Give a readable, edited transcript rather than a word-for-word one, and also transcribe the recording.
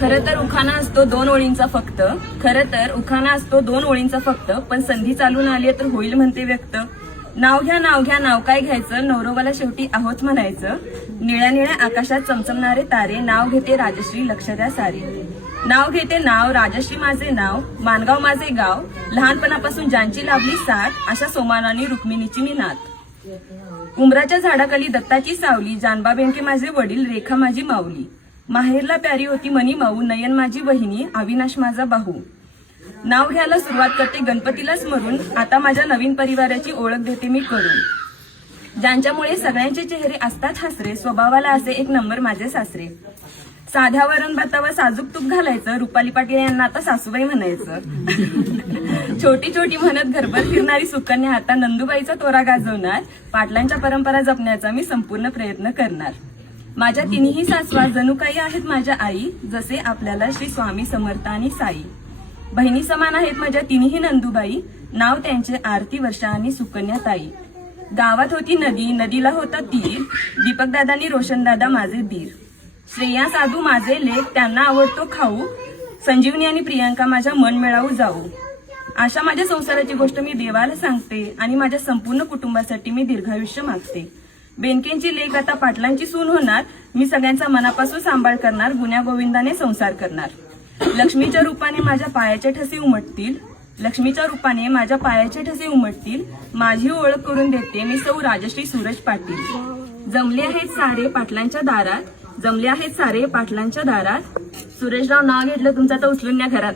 खरं तर उखाणा असतो 2 ओळींचा फक्त. खरं तर उखाणा असतो 2 ओळींचा फक्त. पण संधी चालून आली तर होईल म्हणते व्यक्त. नाव घ्या नाव घ्या नाव काय घ्यायचं, नवरोबाला शेवटी आहोत म्हणायचं. निळ्या निळ्या आकाशात चमचमणारे तारे, नाव घेते राजश्री लक्ष द्या सारे. नाव घेते नाव राजश्री माझे नाव, मानगाव माझे गाव, लहानपणापासून ज्यांची लाभली साथ, अशा सोमानानी रुक्मिणीची मी नात. उमराच्या झाडाखाली दत्ताची सावली, जानबा बेंके माझे वडील, रेखा माझी माऊली. माहेरला प्यारी होती मनी माऊ, नयन माझी बहिणी, अविनाश माझा बाहू. नाव घ्यायला सुरुवात करते गणपतीला स्मरून, आता माझ्या नवीन परिवाराची ओळख देते मी करून. ज्यांच्यामुळे सगळ्यांचे चेहरे असतात हसरे, स्वभावाला असे एक नंबर माझे सासरे. साध्या वरण भातावर साजूक तूप घालायचं, रुपाली पाटील यांना आता सासूबाई म्हणायचं. छोटी छोटी म्हणत घरभर फिरणारी सुकन्या आता नंदुबाईचा तोरा गाजवणार. पाटलांच्या परंपरा जपण्याचा मी संपूर्ण प्रयत्न करणार. माझ्या तिन्ही सासवा जणू काही आहेत माझ्या आई, जसे आपल्याला श्री स्वामी समर्थ आणि साई. बहिणी समान आहेत माझ्या तिन्ही नंदुबाई, नाव त्यांचे आरती वर्षा आणि सुकन्या ताई. गावात होती नदी, नदीला होता तीर, दीपकदादांनी रोशनदादा माझे दीर. श्रेया साधू माझे लेख, त्यांना आवडतो खाऊ, संजीवनी आणि प्रियांका माझ्या मन मिळावू जाऊ. अशा माझ्या संसाराची गोष्ट मी देवाला सांगते आणि माझ्या संपूर्ण कुटुंबासाठी मी दीर्घायुष्य मागते. बेनकेंची लेख आता पाटलांची सून होणार, मी सगळ्यांचा मनापासून सांभाळ करणार, गुण्या गोविंदाने संसार करणार. लक्ष्मीच्या रूपाने माझ्या पायाचे ठसे उमटतील, लक्ष्मीच्या रूपाने माझ्या पायाचे ठसे उमटतील. माझी ओळख करून देते मी सौ राजश्री सूरज पाटील. जमले आहेत सारे पाटलांच्या दारात, जमले आहेत सारे पाटलांच्या दारात. सुरेशराव नाव घेतलं तुमचं तर उचलून न्या घरात.